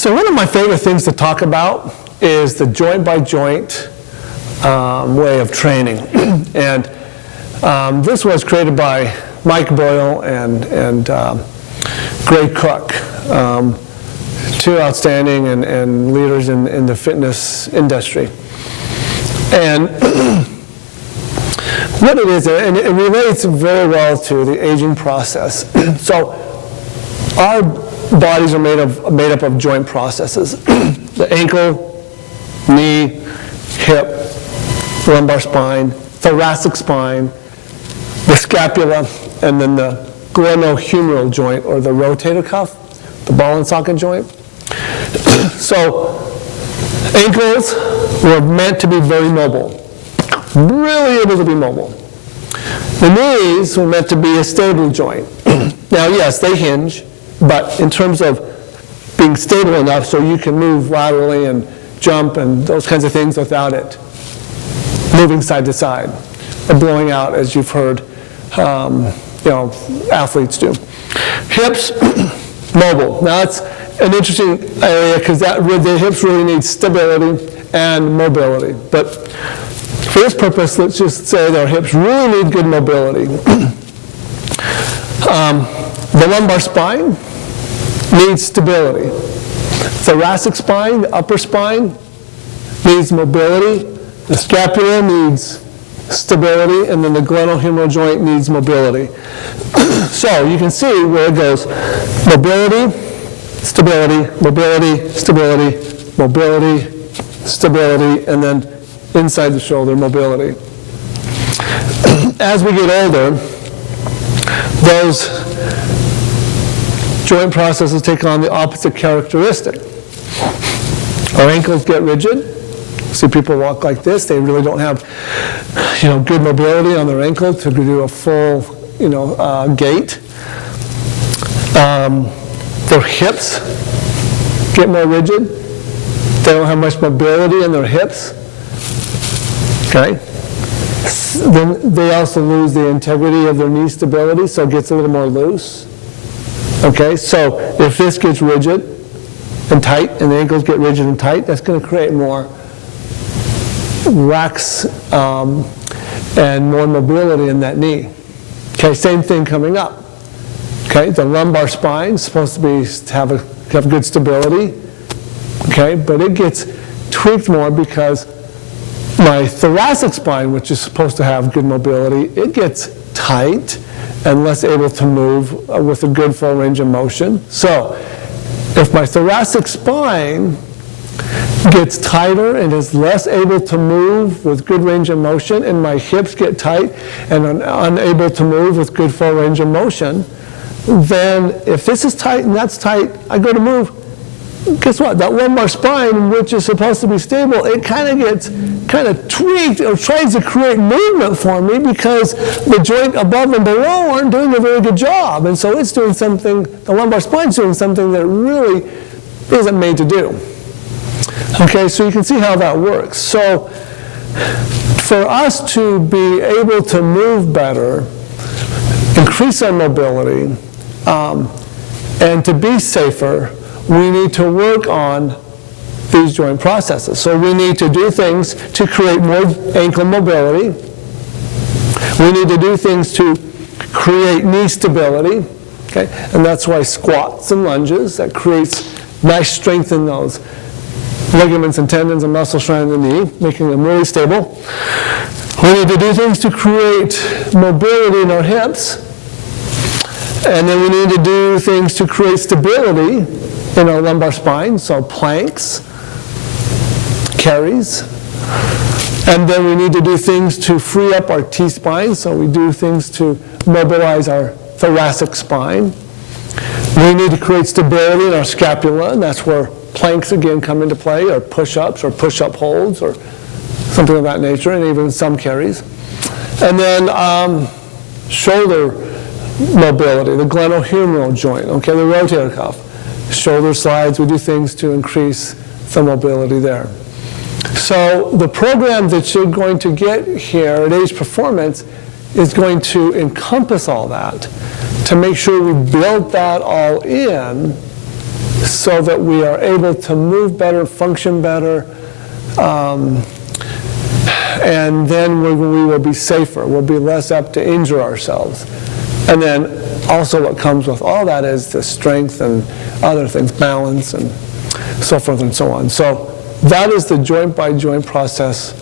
So one of my favorite things to talk about is the joint-by-joint way of training. And this was created by Mike Boyle and Gray Cook, two outstanding and leaders in the fitness industry. And what it is, and it relates very well to the aging process. So our bodies are made up of joint processes. The ankle, knee, hip, lumbar spine, thoracic spine, the scapula, and then the glenohumeral joint, or the rotator cuff, the ball and socket joint. So ankles were meant to be very mobile, really able to be mobile. The knees were meant to be a stable joint. Now, yes, they hinge, but in terms of being stable enough so you can move laterally and jump and those kinds of things without it moving side to side or blowing out, as you've heard athletes do. Hips, mobile. Now that's an interesting area because the hips really need stability and mobility. But for this purpose, let's just say that our hips really need good mobility. The lumbar spine needs stability. Thoracic spine, the upper spine, needs mobility. The scapula needs stability, and then the glenohumeral joint needs mobility. So you can see where it goes: mobility, stability, mobility, stability, mobility, stability, and then inside the shoulder, mobility. As we get older, those joint processes take on the opposite characteristic. Our ankles get rigid. See people walk like this. They really don't have, good mobility on their ankle to do a full, gait. Their hips get more rigid. They don't have much mobility in their hips. Okay. Then they also lose the integrity of their knee stability, so it gets a little more loose. Okay, so if this gets rigid and tight, and the ankles get rigid and tight, that's going to create more lax and more mobility in that knee. Okay, same thing coming up. Okay, the lumbar spine is supposed to have good stability. Okay, but it gets tweaked more because my thoracic spine, which is supposed to have good mobility, it gets tight and less able to move with a good full range of motion. So if my thoracic spine gets tighter and is less able to move with good range of motion, and my hips get tight and unable to move with good full range of motion, then if this is tight and that's tight, I go to move. Guess what? That lumbar spine, which is supposed to be stable, it kind of gets tweaked or tries to create movement for me because the joint above and below aren't doing a very good job. And so it's doing something, the lumbar spine's doing something that it really isn't made to do. Okay, so you can see how that works. So for us to be able to move better, increase our mobility, and to be safer, we need to work on these joint processes. So we need to do things to create more ankle mobility. We need to do things to create knee stability. Okay? And that's why squats and lunges, that creates nice strength in those ligaments and tendons and muscles surrounding the knee, making them really stable. We need to do things to create mobility in our hips. And then we need to do things to create stability in our lumbar spine, so planks, carries. And then we need to do things to free up our T-spine, so we do things to mobilize our thoracic spine. We need to create stability in our scapula, and that's where planks again come into play, or push-ups, or push-up holds, or something of that nature, and even some carries. And then shoulder mobility, the glenohumeral joint, okay, the rotator cuff. Shoulder slides, we do things to increase the mobility there. So the program that you're going to get here at Age Performance is going to encompass all that to make sure we build that all in so that we are able to move better, function better, and then we will be safer. We'll be less apt to injure ourselves. And then also what comes with all that is the strength and other things, balance and so forth and so on. So that is the joint-by-joint process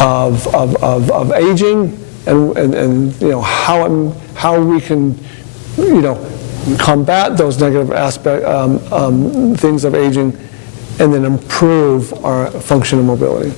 of aging, and you know, how we can, you know, combat those negative things of aging, and then improve our function and mobility.